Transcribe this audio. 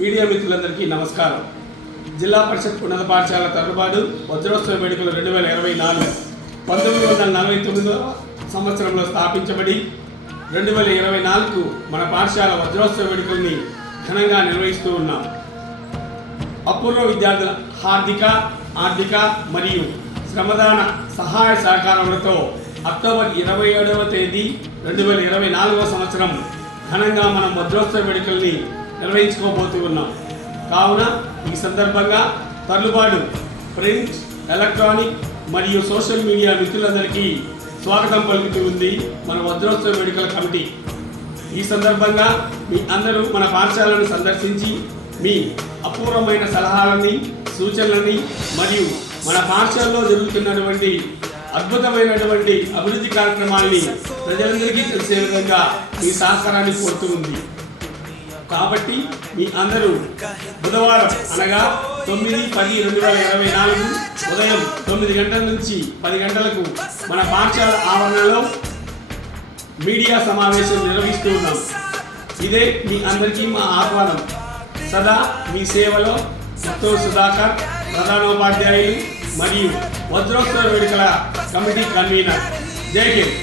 Media మిత్రులందరికీ నమస్కారం. జిల్లా పరిషత్ ఉన్నత పాఠశాల తరబాటు వజ్రోత్సవ వేడుకలు రెండు వేల ఇరవై నాలుగు. పంతొమ్మిది వందల నలభై తొమ్మిదవ సంవత్సరంలో స్థాపించబడి రెండు వేల ఇరవై నాలుగు మన పాఠశాల వజ్రోత్సవ వేడుకల్ని ఘనంగా నిర్వహిస్తూ ఉన్నాం. అపూర్వ విద్యార్థుల హార్దిక ఆర్థిక మరియు శ్రమదాన సహాయ సహకారములతో అక్టోబర్ ఇరవై ఏడవ తేదీ రెండు వేల ఇరవై నాలుగవ సంవత్సరం ఘనంగా మనం వజ్రోత్సవ వేడుకల్ని నిర్వహించుకోబోతూ ఉన్నాం. కావున ఈ సందర్భంగా తర్లుబాటు ప్రింట్ ఎలక్ట్రానిక్ మరియు సోషల్ మీడియా మిత్రులందరికీ స్వాగతం పలుకుతూ ఉంది మన వజ్రోత్సవ వేడుకల కమిటీ. ఈ సందర్భంగా మీ అందరూ మన పాఠశాలను సందర్శించి మీ అపూర్వమైన సలహాలని సూచనలని మరియు మన పాఠశాలలో జరుగుతున్నటువంటి అద్భుతమైనటువంటి అభివృద్ధి కార్యక్రమాల్ని ప్రజలందరికీ తెలిసే విధంగా మీ సహకారాన్ని కోరుతూ ఉంది. కాబట్టి మీ అందరూ బుధవారం అనగా తొమ్మిది పది రెండు వేల ఇరవై నాలుగు ఉదయం తొమ్మిది గంటల నుంచి పది గంటలకు మన పాఠశాల ఆవరణలో మీడియా సమావేశం నిర్వహిస్తూ ఉన్నాం. ఇదే మీ అందరికీ మా ఆహ్వానం. సదా మీ సేవలో ముత్తూరు సుధాకర్ ప్రధానోపాధ్యాయులు మరియు వజ్రోత్సవ వేడుకల కమిటీ కన్వీనర్. జై హింద్.